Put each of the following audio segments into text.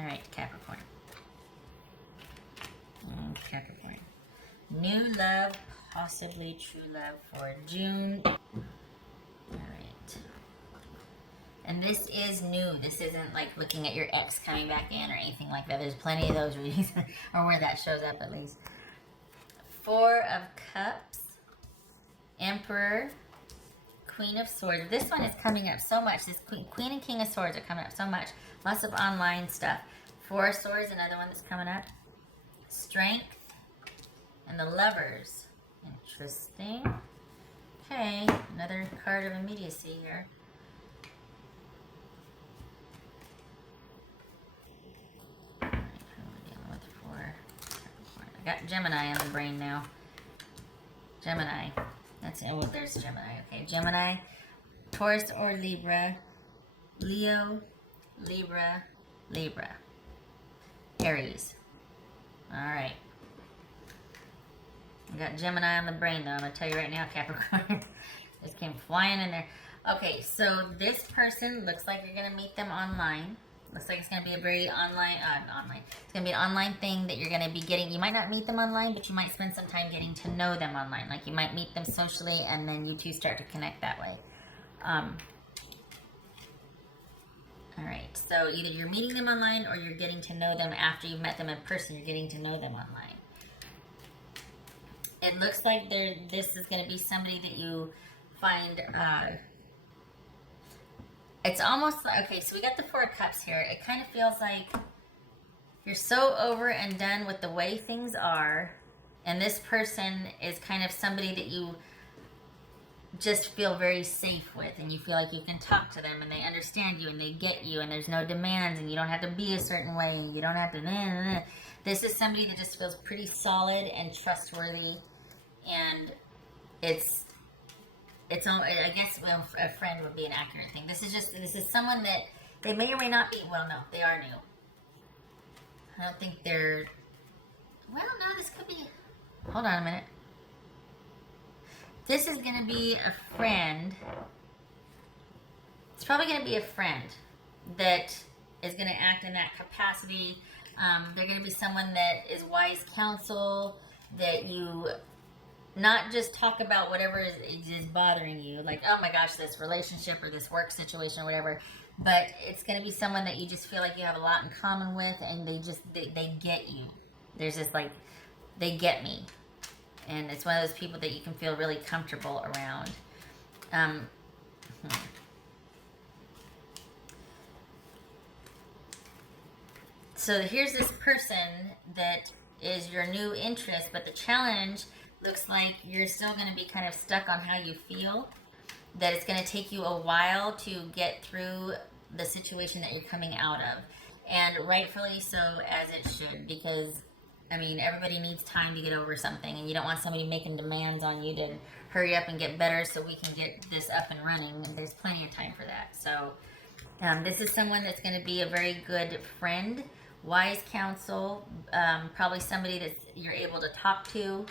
All right, Capricorn. Capricorn. New love, possibly true love for June. All right. And this is new. This isn't like looking at your ex coming back in or anything like that. There's plenty of those readings, or where that shows up at least. Four of Cups, Emperor, Queen of Swords. This one is coming up so much. This Queen and King of Swords are coming up so much. Lots of online stuff. Four of Swords, another one that's coming up. Strength, and the Lovers. Interesting. Okay, another card of immediacy here. Alright, who are we dealing with for Capricorn? I got Gemini on the brain now. Gemini. That's it. Oh, there's Gemini. Okay, Gemini, Taurus or Libra, Leo, Libra, Libra, Aries. All right. I got Gemini on the brain, though. I'm going to tell you right now, Capricorn. This came flying in there. Okay, so this person looks like you're going to meet them online. Looks like it's going to be a very online. It's going to be an online thing that you're going to be getting. You might not meet them online, but you might spend some time getting to know them online. Like you might meet them socially, and then you two start to connect that way. All right, so either you're meeting them online or you're getting to know them after you've met them in person. You're getting to know them online. It looks like this is going to be somebody that you find... it's almost like, okay, so we got the Four of Cups here. It kind of feels like you're so over and done with the way things are, and this person is kind of somebody that you just feel very safe with, and you feel like you can talk to them, and they understand you, and they get you, and there's no demands, and you don't have to be a certain way, and you don't have to... This is somebody that just feels pretty solid and trustworthy, and it's all, I guess, well, a friend would be an accurate thing. This is someone that they may or may not be. Well, no, they are new. I don't think they're, well, no, this could be, hold on a minute. This is going to be a friend. It's probably going to be a friend that is going to act in that capacity. They're going to be someone that is wise counsel, that you not just talk about whatever is bothering you, like, oh my gosh, this relationship or this work situation or whatever, but it's going to be someone that you just feel like you have a lot in common with, and they get you. There's this, like, they get me. And it's one of those people that you can feel really comfortable around. So here's this person that is your new interest, but the challenge looks like you're still going to be kind of stuck on how you feel, that it's going to take you a while to get through the situation that you're coming out of. And rightfully so, as it should, because, I mean, everybody needs time to get over something, and you don't want somebody making demands on you to hurry up and get better so we can get this up and running, and there's plenty of time for that. So this is someone that's going to be a very good friend, wise counsel, probably somebody that you're able to talk to,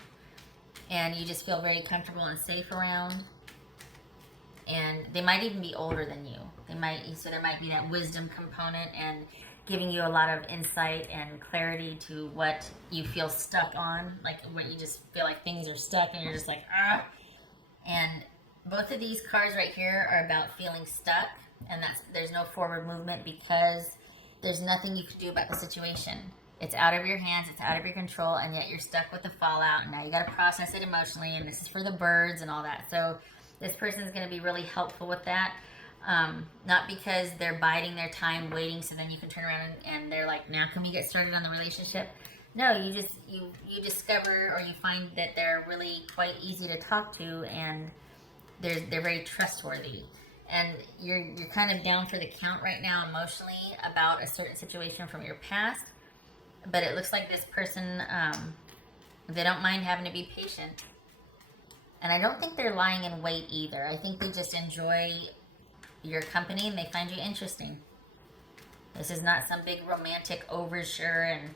and you just feel very comfortable and safe around. And they might even be older than you. So there might be that wisdom component and giving you a lot of insight and clarity to what you feel stuck on, like what you just feel like things are stuck and you're just like, ah. And both of these cards right here are about feeling stuck, and there's no forward movement because there's nothing you can do about the situation. It's out of your hands, it's out of your control, and yet you're stuck with the fallout, and now you got to process it emotionally, and this is for the birds and all that. So this person is going to be really helpful with that. Not because they're biding their time waiting so then you can turn around and they're like, now can we get started on the relationship? No, you discover, or you find that they're really quite easy to talk to, and they're very trustworthy. And you're kind of down for the count right now emotionally about a certain situation from your past. But it looks like this person, they don't mind having to be patient. And I don't think they're lying in wait either. I think they just enjoy your company and they find you interesting. This is not some big romantic overture, and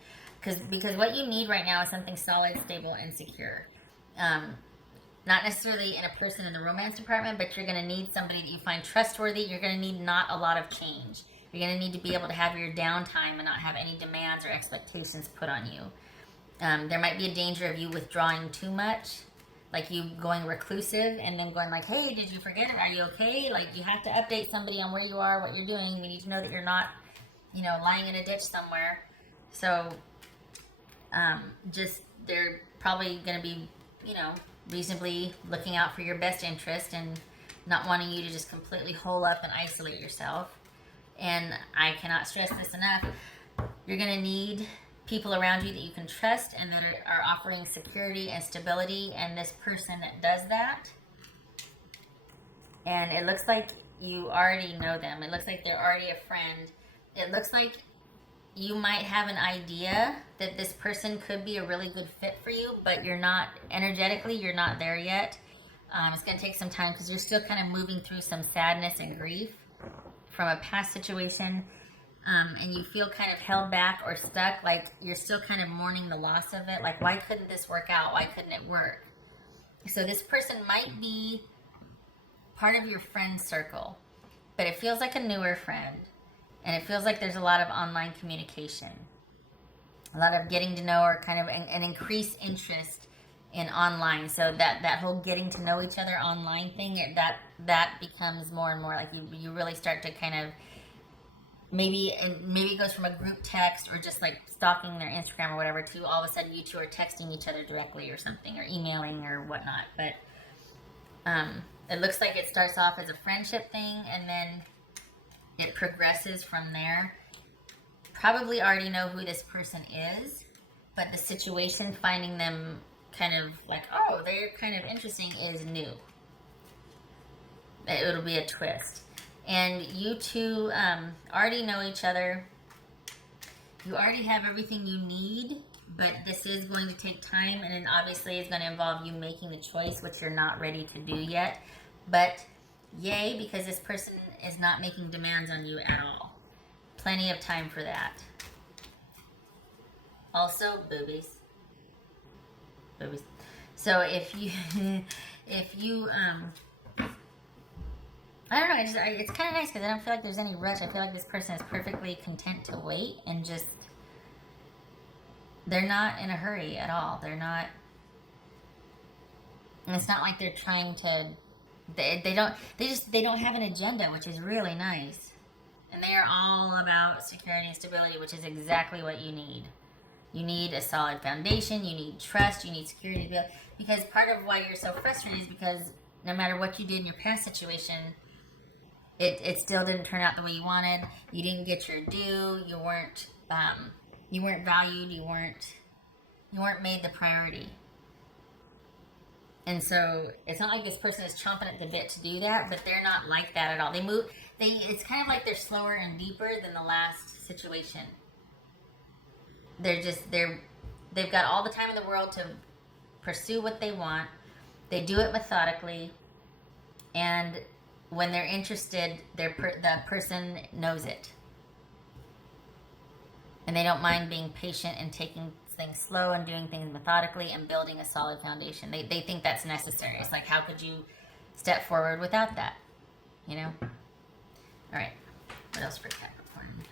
because what you need right now is something solid, stable, and secure. Not necessarily in a person in the romance department, but you're going to need somebody that you find trustworthy. You're going to need not a lot of change. You're going to need to be able to have your downtime and not have any demands or expectations put on you. There might be a danger of you withdrawing too much, like you going reclusive and then going like, hey, did you forget it? Are you okay? Like, you have to update somebody on where you are, what you're doing. We need to know that you're not, lying in a ditch somewhere. So, just, they're probably going to be, reasonably looking out for your best interest and not wanting you to just completely hole up and isolate yourself. And I cannot stress this enough. You're going to need people around you that you can trust and that are offering security and stability, and this person that does that. And it looks like you already know them. It looks like they're already a friend. It looks like you might have an idea that this person could be a really good fit for you, but you're not, energetically, you're not there yet. It's going to take some time because you're still kind of moving through some sadness and grief from a past situation. And you feel kind of held back or stuck, like you're still kind of mourning the loss of it. Like, why couldn't this work out? Why couldn't it work? So this person might be part of your friend circle, but it feels like a newer friend. And it feels like there's a lot of online communication, a lot of getting to know, or kind of an increased interest in online. So that whole getting to know each other online thing, that becomes more and more like you really start to kind of, maybe it goes from a group text or just like stalking their Instagram or whatever to all of a sudden you two are texting each other directly or something, or emailing or whatnot. But it looks like it starts off as a friendship thing and then it progresses from there. Probably already know who this person is, but the situation, finding them kind of like, oh, they're kind of interesting, is new. It'll be a twist. And you two already know each other. You already have everything you need, but this is going to take time, and then obviously it's going to involve you making a choice, which you're not ready to do yet. But yay, because this person is not making demands on you at all. Plenty of time for that. Also, boobies. Boobies. So if you, I don't know, it's kind of nice because I don't feel like there's any rush. I feel like this person is perfectly content to wait and just, they're not in a hurry at all. They're not, and it's not like they're trying to, they don't have an agenda, which is really nice. And they are all about security and stability, which is exactly what you need. You need a solid foundation, you need trust, you need security. Because part of why you're so frustrated is because no matter what you did in your past situation, it still didn't turn out the way you wanted. You didn't get your due. You weren't valued. You weren't made the priority. And so it's not like this person is chomping at the bit to do that, but they're not like that at all. It's kind of like they're slower and deeper than the last situation. They've got all the time in the world to pursue what they want. They do it methodically, and when they're interested, the person knows it. And they don't mind being patient and taking things slow and doing things methodically and building a solid foundation. They think that's necessary. It's like, how could you step forward without that? You know? All right. What else for Capricorn?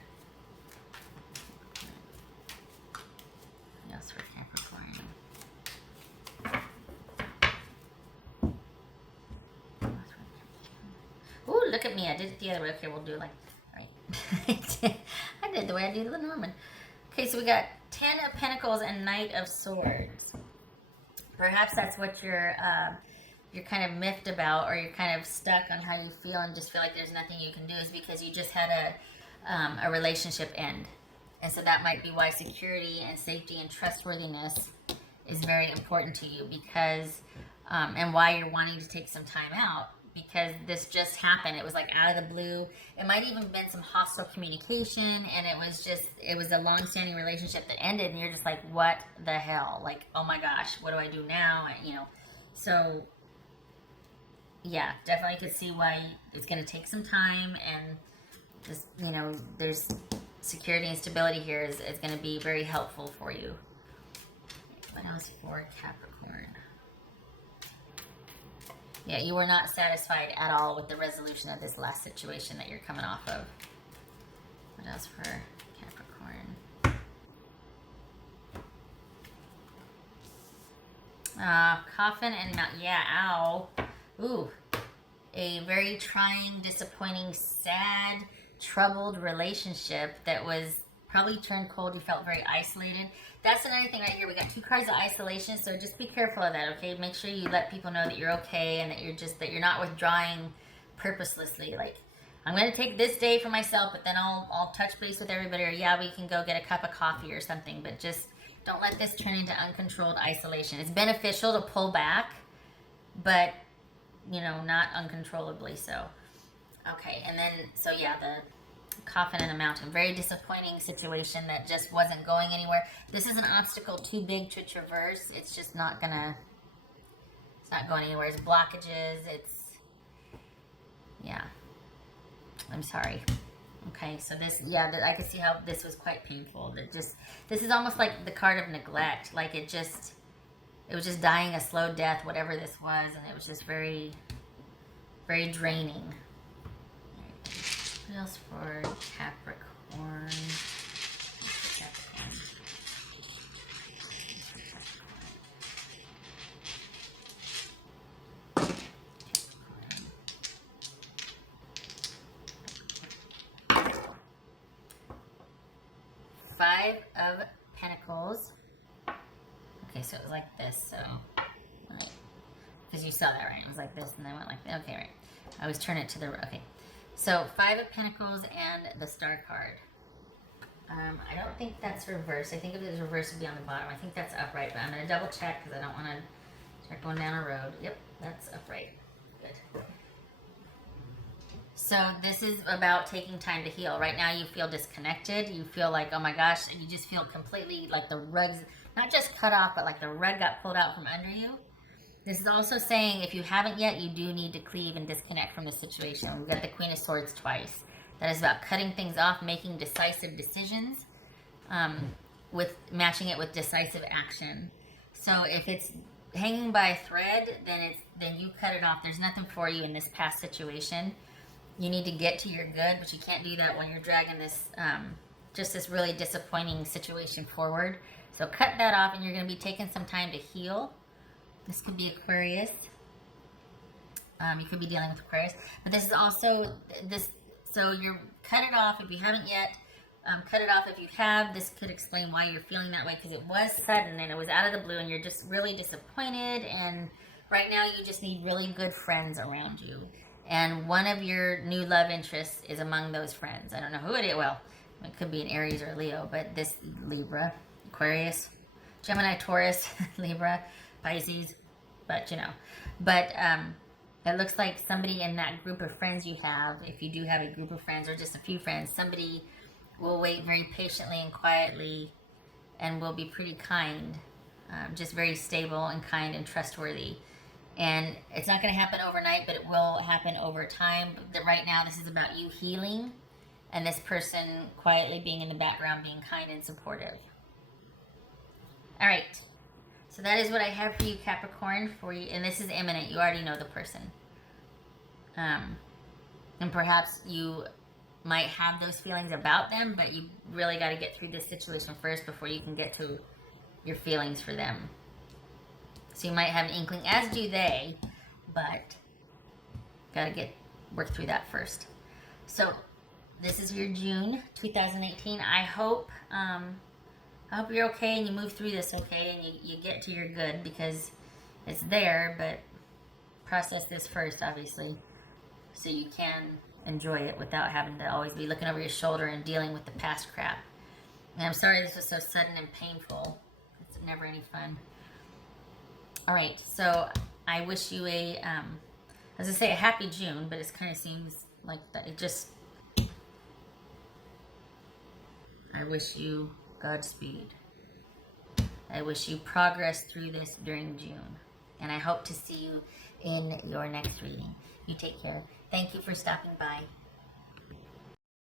What else for Capricorn? Ooh, look at me. I did it the other way. Okay, we'll do it like, all right. I did the way I do the Norman. Okay, so we got 10 of Pentacles and Knight of Swords. Perhaps that's what you're kind of miffed about, or you're kind of stuck on how you feel and just feel like there's nothing you can do, is because you just had a relationship end. And so that might be why security and safety and trustworthiness is very important to you, because, and why you're wanting to take some time out, because this just happened. It was like out of the blue. It might even been some hostile communication, and it was a long-standing relationship that ended, and you're just like, what the hell? Like, oh my gosh, what do I do now? So yeah, definitely could see why it's going to take some time, and just, there's security and stability here is going to be very helpful for you. What else for Capricorn? Yeah, you were not satisfied at all with the resolution of this last situation that you're coming off of. What else for Capricorn? Coffin and mount. Yeah, ow. Ooh. A very trying, disappointing, sad, troubled relationship that was probably turned cold. You felt very isolated. That's another thing right here. We got 2 cards of isolation, so just be careful of that, okay? Make sure you let people know that you're okay and that you're not withdrawing purposelessly. Like, I'm going to take this day for myself, but then I'll touch base with everybody, or yeah, we can go get a cup of coffee or something, but just don't let this turn into uncontrolled isolation. It's beneficial to pull back, but not uncontrollably so. Okay, and then, so yeah, the coffin and the mountain. Very disappointing situation that just wasn't going anywhere. This is an obstacle too big to traverse. It's just not going anywhere. It's blockages. Yeah. I'm sorry. Okay, so this, yeah, I can see how this was quite painful. This is almost like the card of neglect. Like it was just dying a slow death, whatever this was, and it was just very, very draining. What else for Capricorn? Capricorn. 5 of Pentacles. Okay, so it was like this, so, right, because you saw that, right? It was like this, and then went like, okay, right. I always turn it to the, okay. So, 5 of Pentacles and the Star card. I don't think that's reversed. I think if it was reversed, it would be on the bottom. I think that's upright, but I'm going to double check because I don't want to start going down a road. Yep, that's upright. Good. So this is about taking time to heal. Right now you feel disconnected. You feel like, oh my gosh, and you just feel completely like the rug's not just cut off, but like the rug got pulled out from under you. This is also saying if you haven't yet, you do need to cleave and disconnect from the situation. We've got the Queen of Swords twice. That is about cutting things off, making decisive decisions, with matching it with decisive action. So if it's hanging by a thread, then you cut it off. There's nothing for you in this past situation. You need to get to your good, but you can't do that when you're dragging this, just this really disappointing situation forward. So cut that off, and you're going to be taking some time to heal. This could be Aquarius. You could be dealing with Aquarius. But this is also, so you're cut it off if you haven't yet. Cut it off if you have. This could explain why you're feeling that way, because it was sudden and it was out of the blue, and you're just really disappointed. And right now you just need really good friends around you. And one of your new love interests is among those friends. I don't know who it is. Well, it could be an Aries or Leo, but this Libra, Aquarius, Gemini, Taurus, Libra, Pisces, but it looks like somebody in that group of friends you have, if you do have a group of friends or just a few friends, somebody will wait very patiently and quietly and will be pretty kind, just very stable and kind and trustworthy. And it's not going to happen overnight, but it will happen over time. But right now, this is about you healing and this person quietly being in the background, being kind and supportive. All right. So that is what I have for you, Capricorn, and this is imminent. You already know the person. And perhaps you might have those feelings about them, but you really got to get through this situation first before you can get to your feelings for them. So you might have an inkling, as do they, but got to work through that first. So this is your June 2018. I hope you're okay and you move through this okay and you get to your good, because it's there, but process this first, obviously, so you can enjoy it without having to always be looking over your shoulder and dealing with the past crap. And I'm sorry this was so sudden and painful. It's never any fun. All right, so I wish you a, as I say, a happy June, but it kind of seems like that I wish you Godspeed. I wish you progress through this during June. And I hope to see you in your next reading. You take care. Thank you for stopping by.